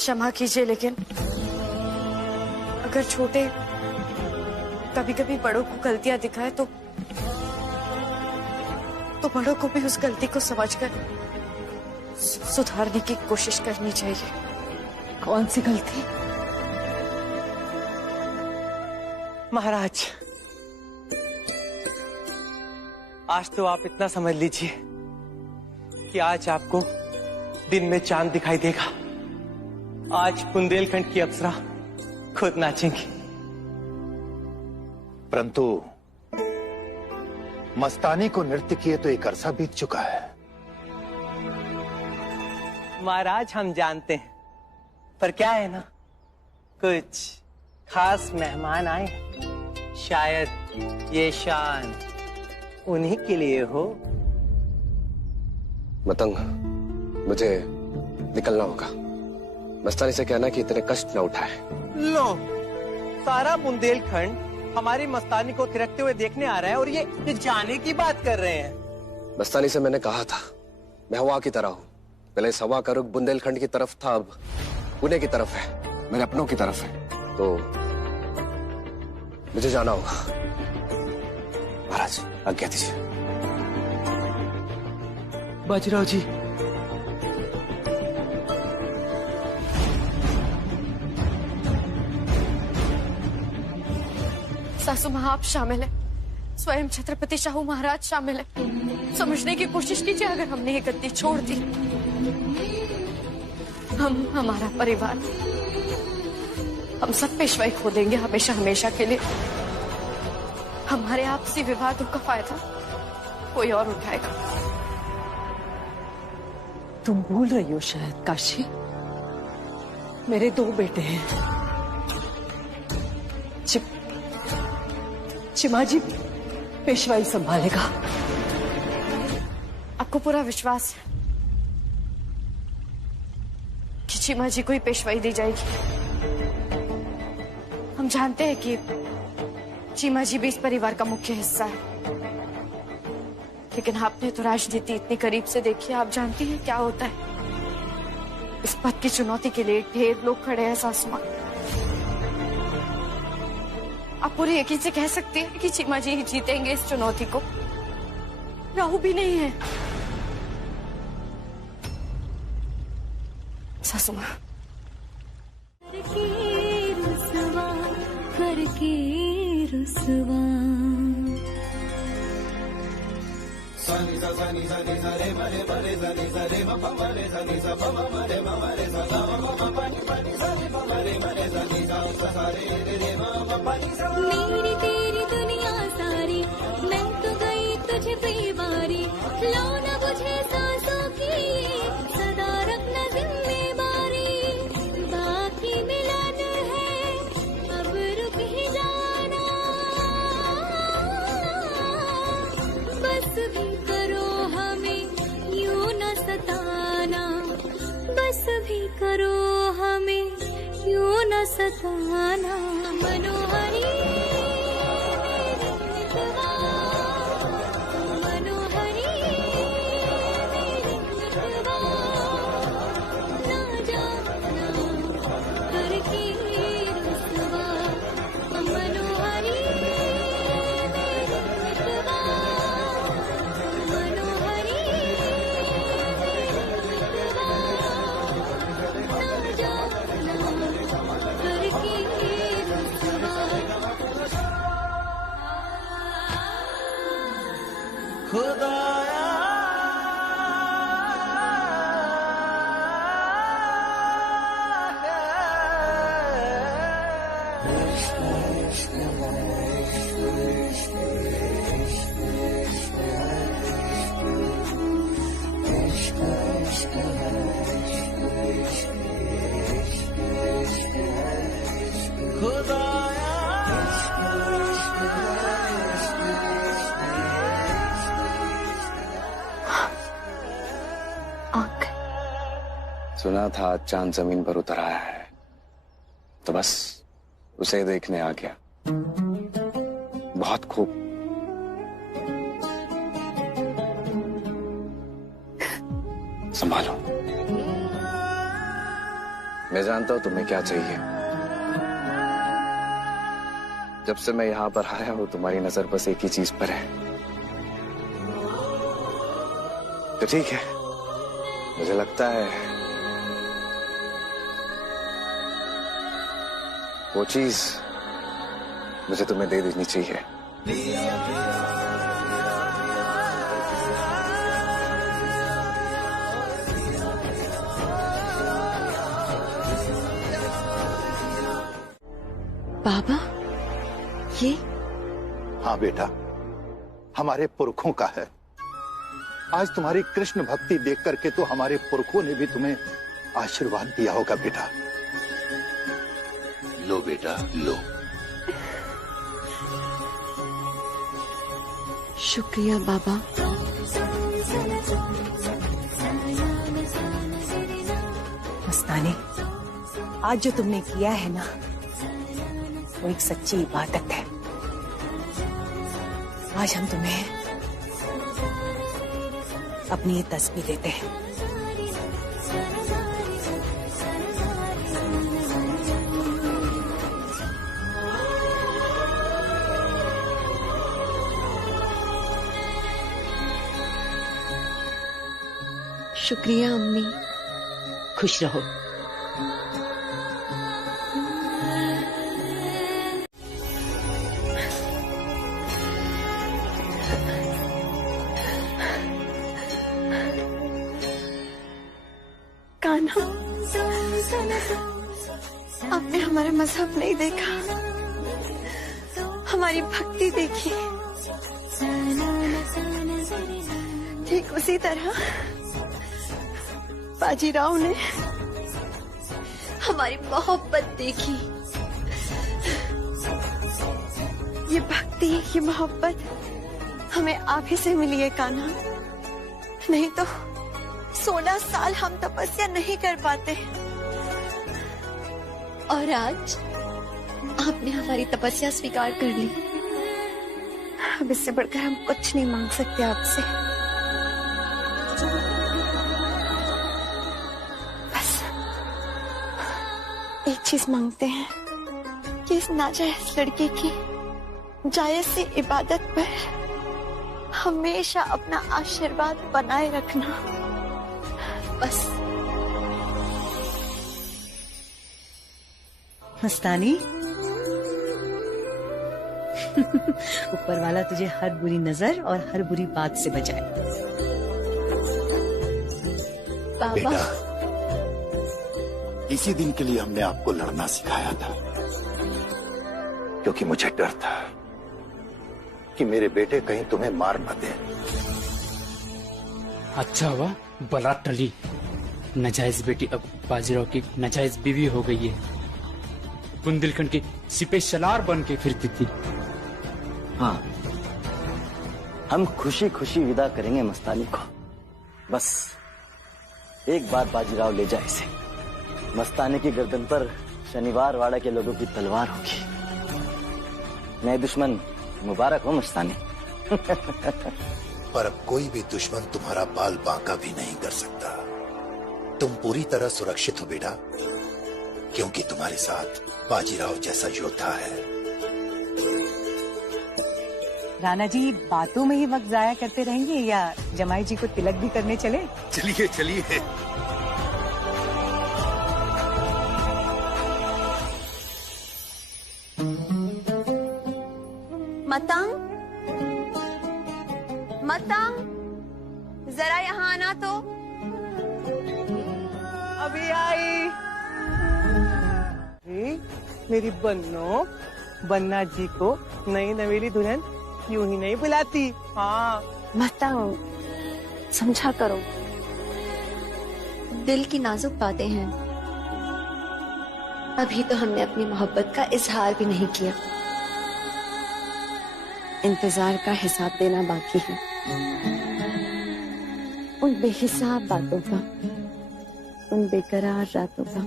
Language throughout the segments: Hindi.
क्षमा कीजिए, लेकिन अगर छोटे कभी कभी बड़ों को गलतियां दिखाए तो बड़ों को भी उस गलती को समझकर सुधारने की कोशिश करनी चाहिए। कौन सी गलती? महाराज, आज तो आप इतना समझ लीजिए कि आज आपको दिन में चांद दिखाई देगा। आज बुंदेलखंड की अप्सरा खुद नाचेंगी। परंतु मस्तानी को नृत्य किए तो एक अरसा बीत चुका है। महाराज, हम जानते हैं, पर क्या है ना, कुछ खास मेहमान आए हैं। शायद ये शान उन्हीं के लिए हो। मतंग, मुझे निकलना होगा। मस्तानी से कहना कि इतने कष्ट न उठाए। लो, सारा बुंदेलखंड हमारी मस्तानी को थिरकते हुए देखने आ रहा है और ये जाने की बात कर रहे हैं। मस्तानी से मैंने कहा था मैं हवा की तरह हूँ। पहले इस हवा का रुख बुंदेलखंड की तरफ था, अब पुणे की तरफ है, मेरे अपनों की तरफ है। तो मुझे जाना होगा। महाराज, आज्ञा दीजिए। बाजीराव जी, सासू माँ आप शामिल है, स्वयं छत्रपति शाहू महाराज शामिल है। समझने की कोशिश कीजिए, अगर हमने ये गद्दी छोड़ दी, हमारा परिवार, हम सब पेशवाई खो देंगे हमेशा हमेशा के लिए। हमारे आपसी विवादों का फायदा कोई और उठाएगा। तुम भूल रही हो शायद काशी, मेरे 2 बेटे हैं। चिमाजी पेशवाई संभालेगा। आपको पूरा विश्वास है कि चिमा जी को ही पेशवाई दी जाएगी? हम जानते हैं कि चिमा जी भी इस परिवार का मुख्य हिस्सा है, लेकिन आपने तो राजनीति इतनी करीब से देखी है, आप जानती हैं क्या होता है। इस पद की चुनौती के लिए ढेर लोग खड़े हैं सासू मां। आप पूरे यकीन से कह सकती हैं कि चिमा जी ही जीतेंगे इस चुनौती को? राहु भी नहीं है। सासू मां, मेरी तेरी दुनिया सारी, मैं तो गई तुझे कई बारी। लो न बुझे सांसों की सदा रखना जिम्मेदारी। बाकी मिलन है अब रुक ही जाना। बस भी करो हमें यूं न सताना। बस भी करो हमें यूं न सताना। मनोहरी मनोहरी ना जाना करके रुसवा। मनोहरी मनोहरी ना जाना करके खुदाया सुना था आज चांद जमीन पर उतर आया है, तो बस उसे देखने आ गया। बहुत खूब। संभालो। मैं जानता हूं तुम्हें क्या चाहिए। जब से मैं यहाँ पर आया हूं तुम्हारी नजर बस एक ही चीज पर है। तो ठीक है, मुझे लगता है वो चीज मुझे तुम्हें दे देनी चाहिए। बाबा, ये? हाँ बेटा, हमारे पुरखों का है। आज तुम्हारी कृष्ण भक्ति देख करके तो हमारे पुरखों ने भी तुम्हें आशीर्वाद दिया होगा बेटा। लो बेटा, लो। शुक्रिया बाबा। मस्तानी, आज जो तुमने किया है ना, वो एक सच्ची इबादत है। आज हम तुम्हें अपनी ये तस्बीह देते हैं। शुक्रिया अम्मी। खुश रहो। कान्हा, आपने हमारा मजहब नहीं देखा, हमारी भक्ति देखी। ठीक उसी तरह बाजीराव ने हमारी मोहब्बत देखी। ये भक्ति, ये मोहब्बत हमें आप ही से मिली है कान्हा, नहीं तो 16 साल हम तपस्या नहीं कर पाते। और आज आपने हमारी तपस्या स्वीकार कर ली। अब इससे बढ़कर हम कुछ नहीं मांग सकते आपसे। बस एक चीज मांगते हैं कि इस नाजायज लड़के की जायज सी इबादत पर हमेशा अपना आशीर्वाद बनाए रखना, बस। मस्तानी, ऊपर वाला तुझे हर बुरी नजर और हर बुरी बात से बचाए। बाबा, बेटा, इसी दिन के लिए हमने आपको लड़ना सिखाया था, क्योंकि मुझे डर था कि मेरे बेटे कहीं तुम्हें मार न दें। अच्छा हुआ बारात टली। नाजायज बेटी अब बाजीराव की नाजायज बीवी हो गई है। बुंदेलखंड की सिपह सलार बन के फिरती थी। हाँ, हम खुशी खुशी विदा करेंगे मस्तानी को। बस एक बार बाजीराव ले जाए इसे। मस्तानी की गर्दन पर शनिवार वाड़ा के लोगों की तलवार होगी। नए दुश्मन मुबारक हो मस्तानी। पर अब कोई भी दुश्मन तुम्हारा बाल बांका भी नहीं कर सकता। तुम पूरी तरह सुरक्षित हो बेटा, क्योंकि तुम्हारे साथ बाजीराव जैसा योद्धा है। राणा जी बातों में ही वक्त जाया करते रहेंगे या जमाई जी को तिलक भी करने चले? चलिए चलिए। मतंग, मतंग, जरा यहाँ आना तो। अभी आई। मेरी बन्नो, बन्ना जी को नई नवेली दुल्हन यूं ही नहीं बुलाती। हाँ, मतंग, समझा करो, दिल की नाजुक बातें हैं। अभी तो हमने अपनी मोहब्बत का इजहार भी नहीं किया। इंतजार का हिसाब देना बाकी है, उन बेहिसाब बातों का, उन बेकरार रातों का,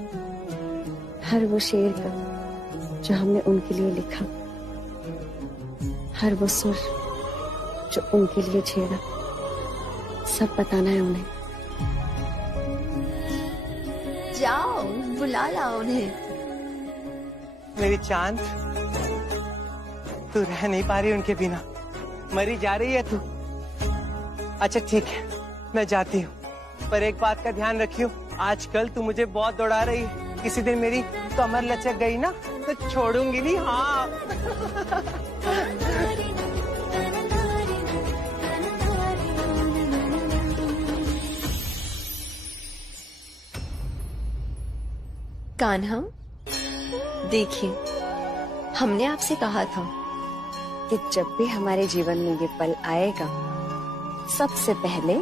हर वो शेर का जो हमने उनके लिए लिखा, हर वो सुर जो उनके लिए छेड़ा, सब बताना है उन्हें। जाओ, बुला लाओ उन्हें। मेरी चांद, तू रह नहीं पा रही उनके बिना, मरी जा रही है तू। अच्छा ठीक है, मैं जाती हूँ, पर एक बात का ध्यान रखियो, आजकल तू मुझे बहुत दौड़ा रही है। किसी दिन मेरी कमर लचक गई ना तो छोड़ूंगी नहीं। हाँ कान्हा, देखिए, हमने आपसे कहा था कि जब भी हमारे जीवन में ये पल आएगा, सबसे पहले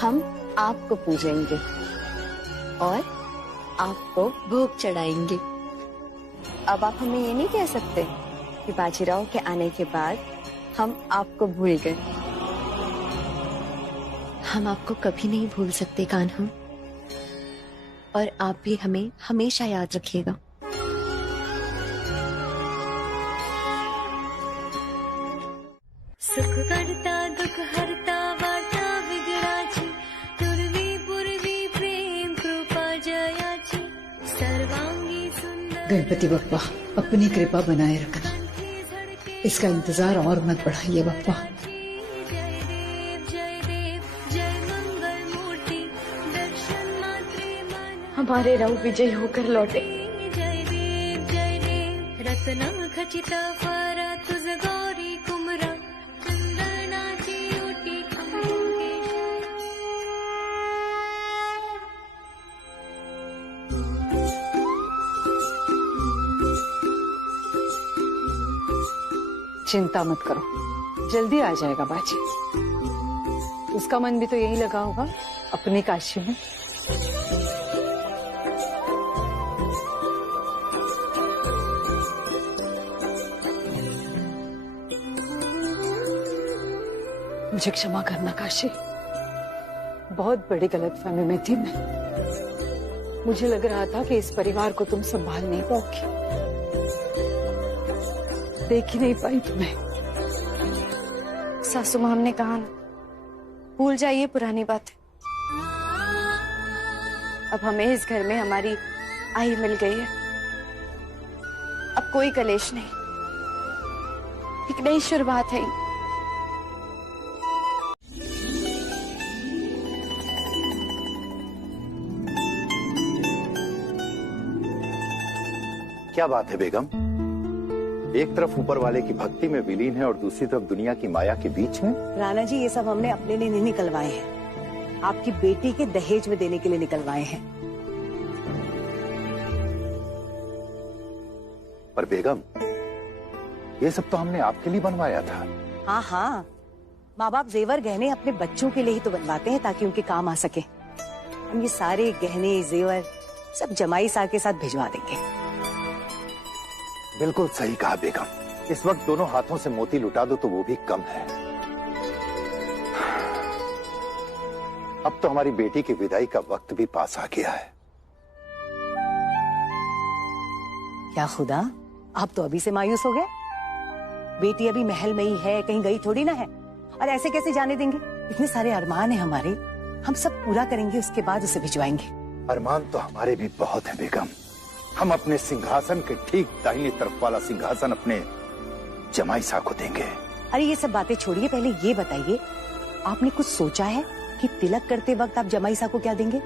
हम आपको पूजेंगे और आपको भोग चढ़ाएंगे। अब आप हमें ये नहीं कह सकते कि बाजीराव के आने के बाद हम आपको भूल गए। हम आपको कभी नहीं भूल सकते कान्हा, और आप भी हमें हमेशा याद रखिएगा। सुख करता दुख हरता वार्ता विघ्नाची, पूर्वी पूर्वी प्रेम कृपा जयाची, सर्वांगी सुंदर गणपति बप्पा अपनी कृपा बनाए रखना, इसका इंतजार और मत बढ़ाइए बप्पा। जय देव जय देव जय मंगल मूर्ति, दर्शन मात्रे मन हमारे रव विजयी होकर लौटे। जय देव रत्न खचित फरा तुझ गौरी कुमरा, चंदनाची ओटी खंकेश। चिंता मत करो, जल्दी आ जाएगा बाजी। उसका मन भी तो यही लगा होगा अपनी काशी में। मुझे क्षमा करना काशी, बहुत बड़ी गलतफहमी में थी मैं। मुझे लग रहा था कि इस परिवार को तुम संभाल नहीं पाओगी, देख ही नहीं पाई तुम्हें। सासू माँ, हमने कहा ना, भूल जाइए पुरानी बातें। अब हमें इस घर में हमारी आई मिल गई है। अब कोई कलेश नहीं, एक नई शुरुआत है। क्या बात है बेगम, एक तरफ ऊपर वाले की भक्ति में विलीन है और दूसरी तरफ दुनिया की माया के बीच में। राणा जी, ये सब हमने अपने लिए नहीं निकलवाए हैं, आपकी बेटी के दहेज में देने के लिए निकलवाए हैं। पर बेगम, ये सब तो हमने आपके लिए बनवाया था। हाँ हाँ, माँ बाप जेवर गहने अपने बच्चों के लिए ही तो बनवाते हैं ताकि उनके काम आ सके। हम ये सारे गहने जेवर सब जमाई साहब के साथ भिजवा देंगे। बिल्कुल सही कहा बेगम, इस वक्त दोनों हाथों से मोती लुटा दो तो वो भी कम है। अब तो हमारी बेटी की विदाई का वक्त भी पास आ गया है। क्या खुदा, आप तो अभी से मायूस हो गए? बेटी अभी महल में ही है, कहीं गई थोड़ी ना है, और ऐसे कैसे जाने देंगे? इतने सारे अरमान है हमारे, हम सब पूरा करेंगे, उसके बाद उसे भिजवाएंगे। अरमान तो हमारे भी बहुत है बेगम। हम अपने सिंहासन के ठीक दाहिनी तरफ वाला सिंहासन अपने जमाई साहब को देंगे। अरे ये सब बातें छोड़िए, पहले ये बताइए, आपने कुछ सोचा है कि तिलक करते वक्त आप जमाई साहब को क्या देंगे?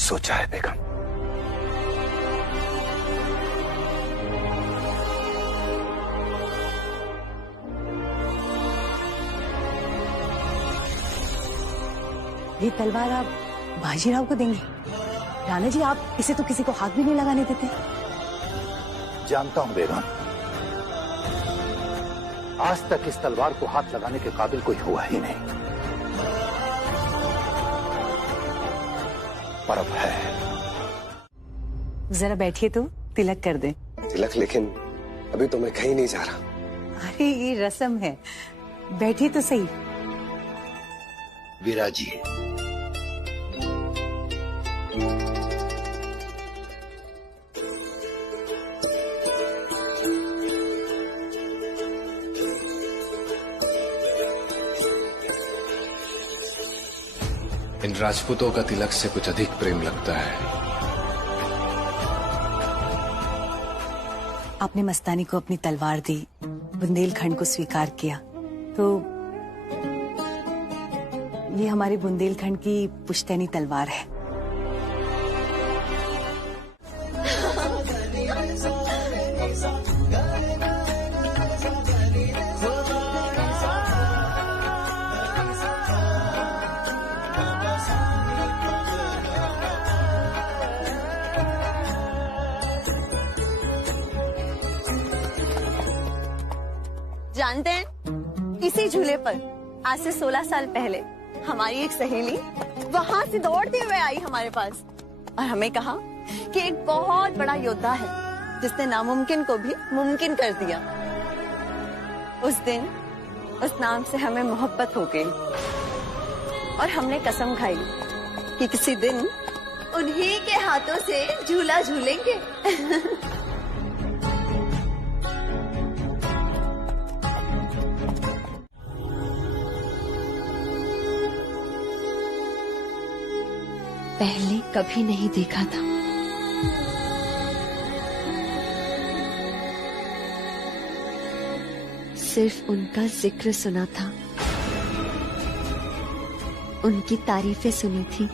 सोचा है बेगम। ये तलवार आप बाजीराव को देंगे? राणा जी, आप इसे तो किसी को हाथ भी नहीं लगाने देते। जानता हूं बेगम, आज तक इस तलवार को हाथ लगाने के काबिल कोई हुआ ही नहीं, पर अब है। जरा बैठिए तो तिलक कर दे। तिलक? लेकिन अभी तो मैं कहीं नहीं जा रहा। अरे ये रस्म है, बैठिए तो सही। विराजिए। इन राजपूतों का तिलक से कुछ अधिक प्रेम लगता है। आपने मस्तानी को अपनी तलवार दी, बुंदेलखंड को स्वीकार किया, तो ये हमारे बुंदेलखंड की पुश्तैनी तलवार है। जानते हैं, इसी झूले पर आज से 16 साल पहले हमारी एक सहेली वहां से दौड़ते हुए आई हमारे पास और हमें कहा कि एक बहुत बड़ा योद्धा है जिसने नामुमकिन को भी मुमकिन कर दिया। उस दिन उस नाम से हमें मोहब्बत हो गई और हमने कसम खाई कि किसी दिन उन्हीं के हाथों से झूला झूलेंगे। पहले कभी नहीं देखा था। सिर्फ उनका जिक्र सुना था, उनकी तारीफें सुनी थी।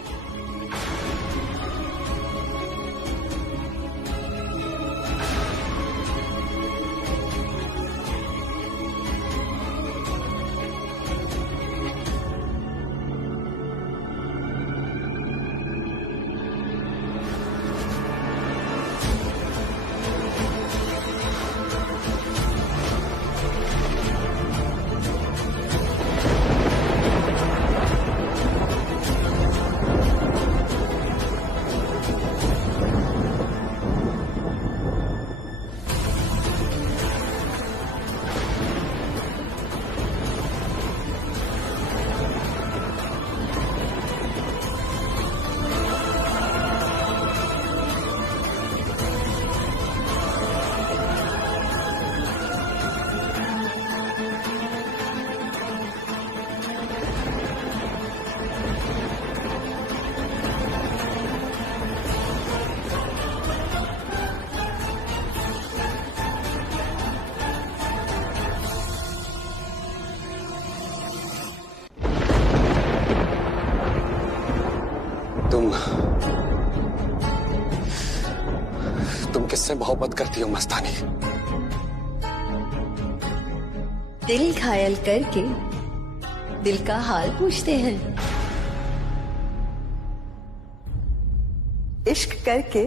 तुम किससे मोहब्बत करती हो मस्तानी? दिल घायल करके दिल का हाल पूछते हैं। इश्क करके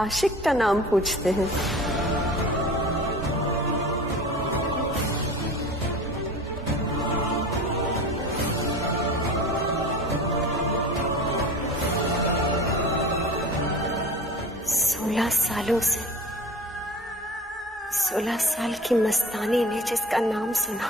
आशिक का नाम पूछते हैं। सालों से 16 साल की मस्तानी ने जिसका नाम सुना,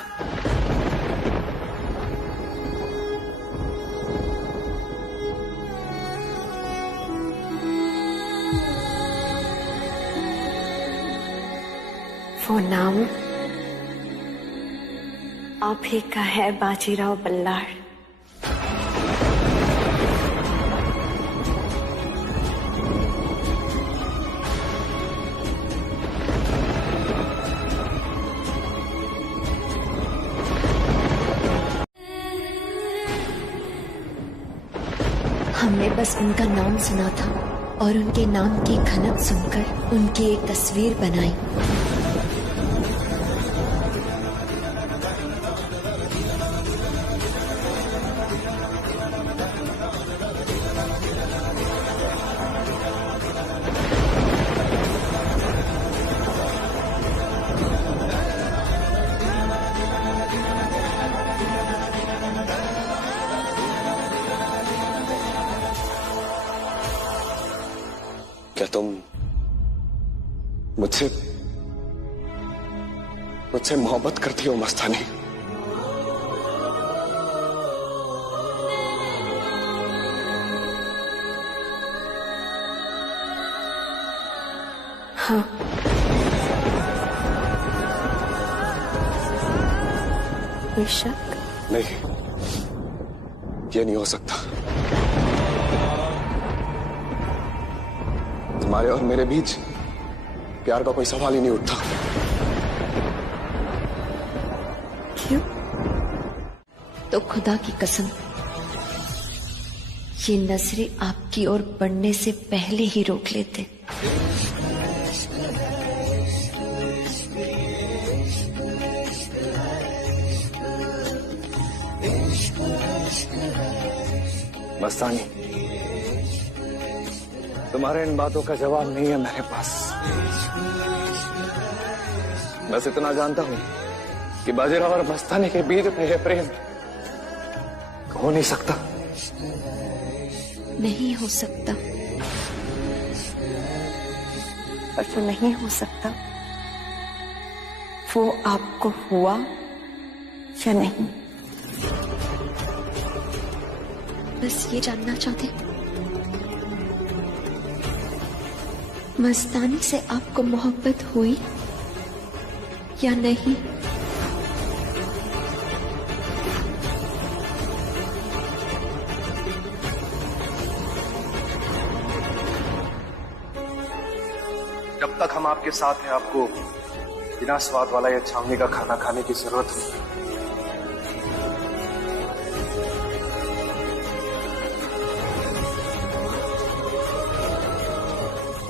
वो नाम आप ही का है, बाजीराव बल्लाळ। हमने बस उनका नाम सुना था और उनके नाम की खनक सुनकर उनकी एक तस्वीर बनाई। क्या तुम मुझसे मोहब्बत करती हो मस्तानी? हाँ, बेशक। नहीं, ये नहीं हो सकता। तुम्हारे और मेरे बीच प्यार का कोई सवाल ही नहीं उठता। क्यों? तो खुदा की कसम, ये नजरें आपकी ओर बढ़ने से पहले ही रोक लेते। मस्तानी, तुम्हारे इन बातों का जवाब नहीं है मेरे पास। बस इतना जानता हूं कि बाजीराव और मस्तानी के बीच में यह प्रेम हो नहीं सकता। नहीं हो सकता। और जो नहीं हो सकता वो आपको हुआ या नहीं, बस ये जानना चाहते। मस्तानी से आपको मोहब्बत हुई या नहीं? जब तक हम आपके साथ हैं, आपको बिना स्वाद वाला या छावनी का खाना खाने की जरूरत नहीं।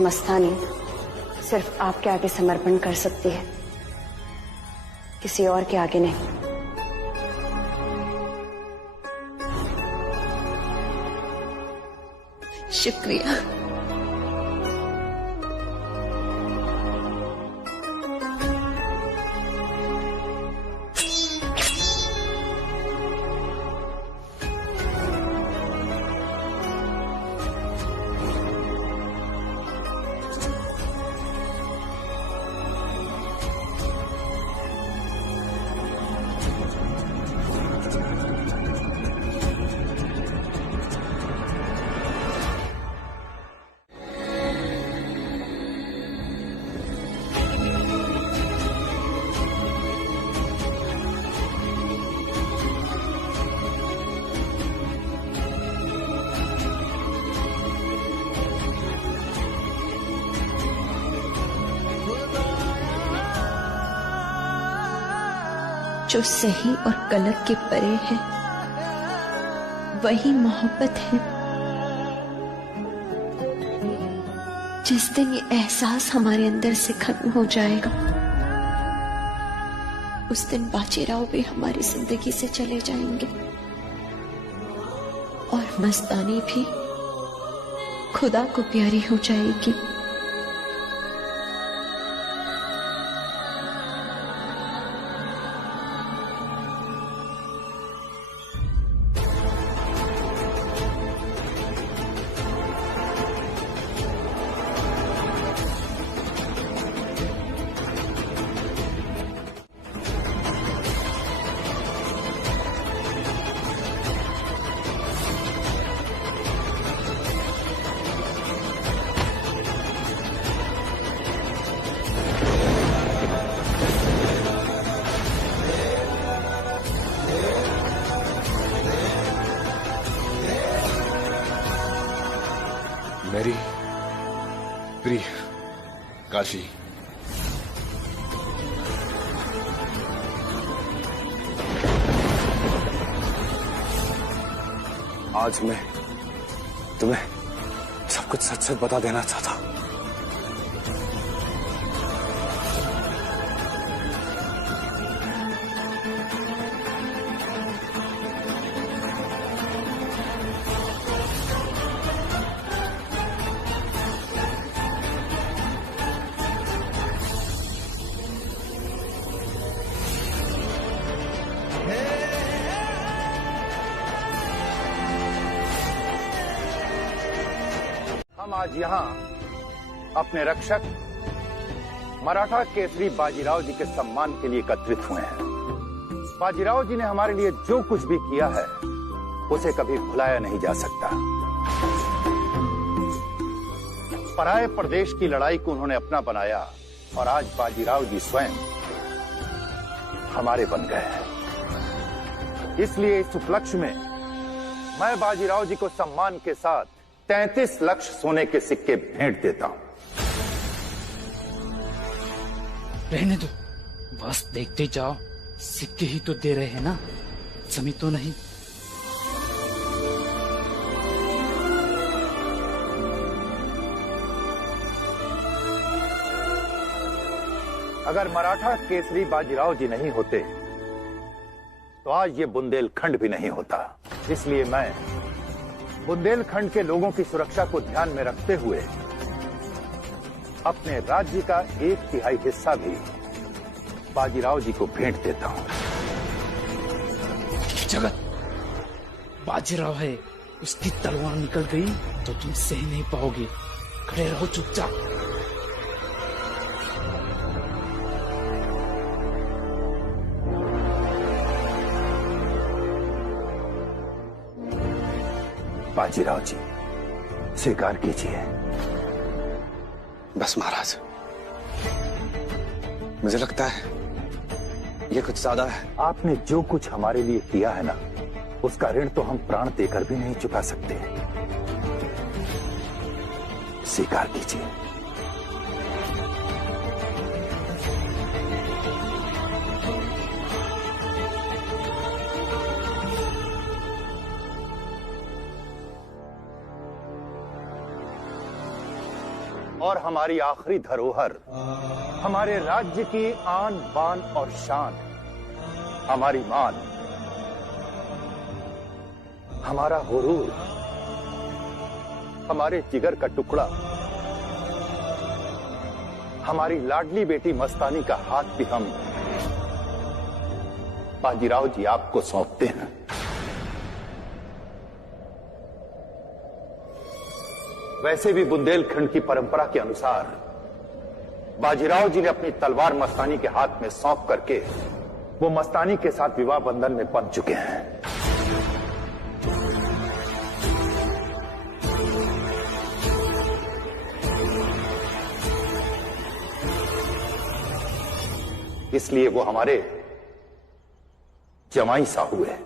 मस्तानी सिर्फ आपके आगे समर्पण कर सकती है, किसी और के आगे नहीं। शुक्रिया। जो सही और गलत के परे है वही मोहब्बत है। जिस दिन ये एहसास हमारे अंदर से खत्म हो जाएगा, उस दिन बाजीराव भी हमारी जिंदगी से चले जाएंगे और मस्तानी भी खुदा को प्यारी हो जाएगी। मेरी प्रिय काशी, आज मैं तुम्हें सब कुछ सच सच बता देना चाहता हूं। हम आज यहाँ अपने रक्षक मराठा केसरी बाजीराव जी के सम्मान के लिए एकत्रित हुए हैं। बाजीराव जी ने हमारे लिए जो कुछ भी किया है उसे कभी भुलाया नहीं जा सकता। पराये प्रदेश की लड़ाई को उन्होंने अपना बनाया और आज बाजीराव जी स्वयं हमारे बन गए हैं। इसलिए इस उपलक्ष्य में मैं बाजीराव जी को सम्मान के साथ 33 लाख सोने के सिक्के भेंट देता हूं। रहने दो, बस देखते जाओ, सिक्के ही तो दे रहे हैं ना, जमी तो नहीं। अगर मराठा केसरी बाजीराव जी नहीं होते तो आज ये बुंदेलखंड भी नहीं होता। इसलिए मैं बुंदेलखंड के लोगों की सुरक्षा को ध्यान में रखते हुए अपने राज्य का 1/3 हिस्सा भी बाजीराव जी को भेंट देता हूं। जगत, बाजीराव है, उसकी तलवार निकल गई तो तुम सह नहीं पाओगे। खड़े रहो चुपचाप। बाजीराव जी, स्वीकार कीजिए। बस महाराज, मुझे लगता है ये कुछ ज्यादा है। आपने जो कुछ हमारे लिए किया है ना, उसका ऋण तो हम प्राण देकर भी नहीं चुका सकते। स्वीकार कीजिए। और हमारी आखिरी धरोहर हमारे राज्य की आन बान और शान, हमारी मान, हमारा गुरूर, हमारे जिगर का टुकड़ा, हमारी लाडली बेटी मस्तानी का हाथ भी हम बाजीराव जी आपको सौंपते हैं। वैसे भी बुंदेलखंड की परंपरा के अनुसार बाजीराव जी ने अपनी तलवार मस्तानी के हाथ में सौंप करके वो मस्तानी के साथ विवाह बंधन में बंध चुके हैं। इसलिए वो हमारे जमाई साहू है।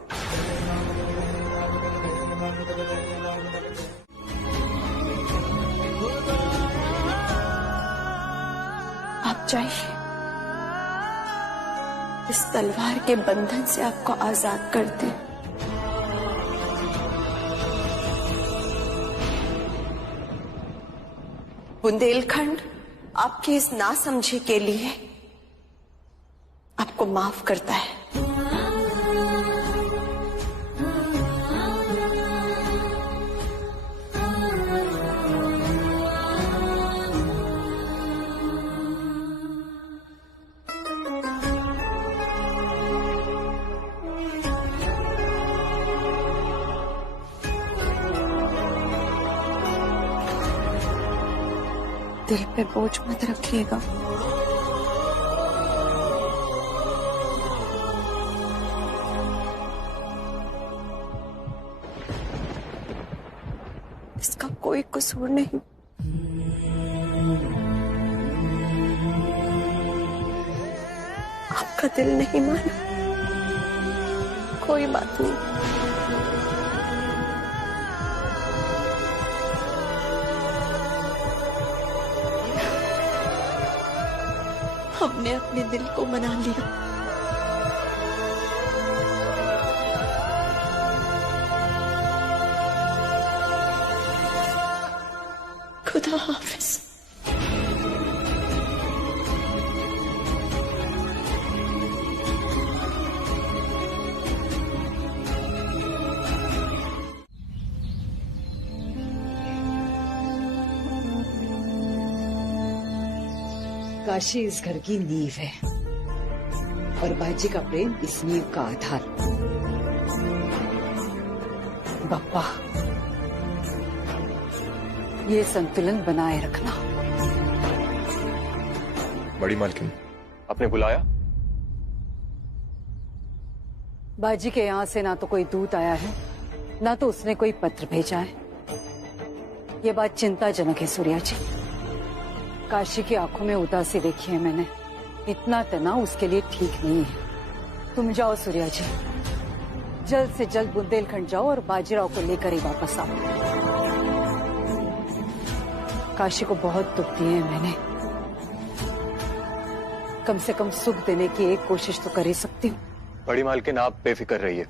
आप जाइए, इस तलवार के बंधन से आपको आजाद कर दे। बुंदेलखंड आपके इस नासमझी के लिए आपको माफ करता है। दिल पे बोझ मत रखिएगा। इसका कोई कसूर नहीं। आपका दिल नहीं माना, कोई बात नहीं। हमने अपने दिल को मना लिया। खुदा हाफिज। काशी इस घर की नींव है और बाजी का प्रेम इस नींव का आधार। बप्पा, ये संतुलन बनाए रखना। बड़ी मालकिन, आपने बुलाया? बाजी के यहाँ से ना तो कोई दूत आया है, ना तो उसने कोई पत्र भेजा है। ये बात चिंताजनक है सूर्या जी। काशी की आंखों में उदासी देखी है मैंने। इतना तनाव उसके लिए ठीक नहीं है। तुम जाओ सूर्या जी, जल्द से जल्द बुंदेलखंड जाओ और बाजीराव को लेकर ही वापस आओ। काशी को बहुत दुख दिए हैं मैंने, कम से कम सुख देने की एक कोशिश तो कर ही सकती हूँ। बड़ी मालकिन आप बेफिक्र रहिए,